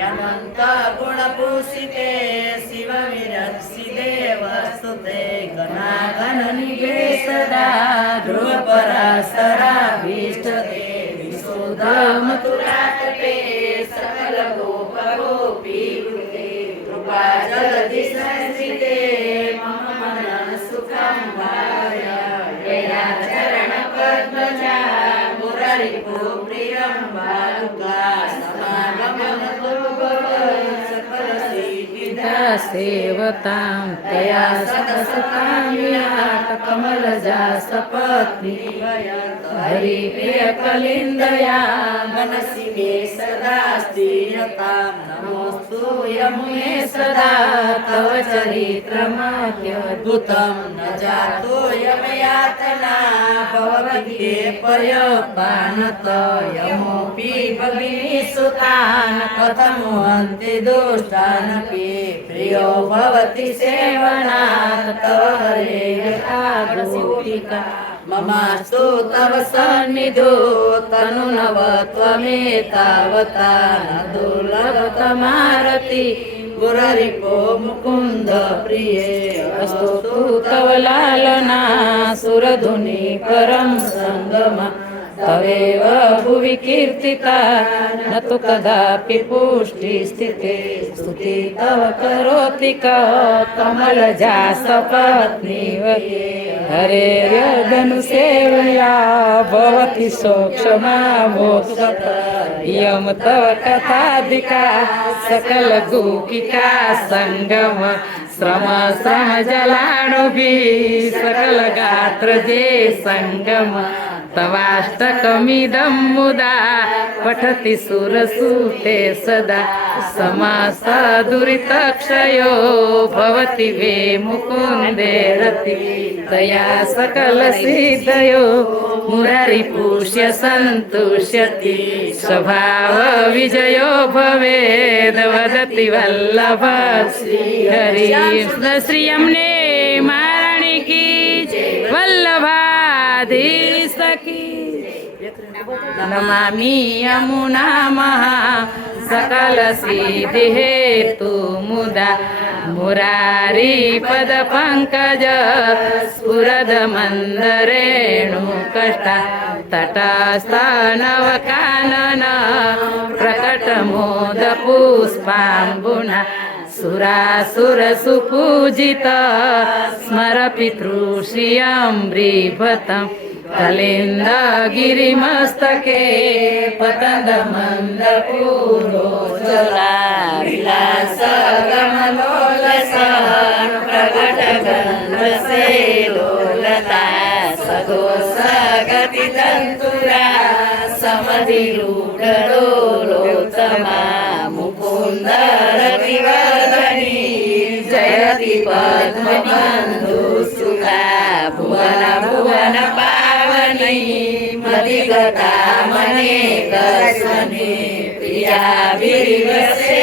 यमन्त गुणपूषिते शिवविरक्षिते वस्तुते गणागणनिगे सदा ध्रुवपराशराभीष्टदे विशुद्धमथुरातटे सकलगोपगोपीवृते कृपा जलधि संस्थिते मम मनः सुखं भावया चरणपद्मजा मुरारिपो प्रियं बालुका समागमनतो सेवतां तया सतसतामियात कमलजा सपत्नी हरिप्रियकलिन्दया मनसि मे सदा स्थिरतां नमोऽस्तु यमुने सदा तव चरित्रमत्यद्भुतं न जातो यमयातना भवति पर्यपानत यमोऽपि भगिनी सुतान् कथमुहन्ति दुष्टानपि प्रियो भवति सेवनात् तव हरेर्गोपिका ममास्तु तव सन्निधो तनु नव त्वमेतावता न दुर्लभतमारति गुररिपो मुकुन्द प्रिये अस्तु तव लालना सुरधुनि परं सङ्गमा तवेव भुवि कीर्तिता न तु कदापि पुष्टिस्थिते स्तुति तव करोति कमलजा सपत्नीव हरेर्यदनुसेवया भवति सोक्षमा मोक्षत इयं तव कथाधिका सकलगोपिका सङ्गम श्रम जलाणुभिः सकलगात्रजे सङ्गम तवाष्टकमिदं मुदा पठति सुरसूते सदा समासदुरितक्षयो भवति वे मुकुन्दे रति तया सकलसिद्धयो मुरारिपूष्य सन्तुष्यति स्वभावविजयो भवेद् वदति वल्लभ श्रीहरि श्रीयम्ने महाराणी की वल्लभाधीश की नमामि यमुना महा सकल सिद्धि हेतु मुदा मुरारी पद पंकज स्फुरद मंदरेणु कष्टा तटस्थनव कानन प्रकट मोद पुष्पाम्बुना सुरासुर सुपूजित स्मर पितृश्रियं कलिन्द गिरिमस्तके पतंग मंद पूर्वोज्ज्वला विलास कमलोलसा प्रकट गन्धसे लोलता सघोष गति तंतुरा समधिरूढलोलोत्तमा मुकुन्द रतिवर्धनी जयति पद्मबन्धु सुता भुवन भुवन पावनी मदिगता मनेकस्वने प्रिया विरिवसे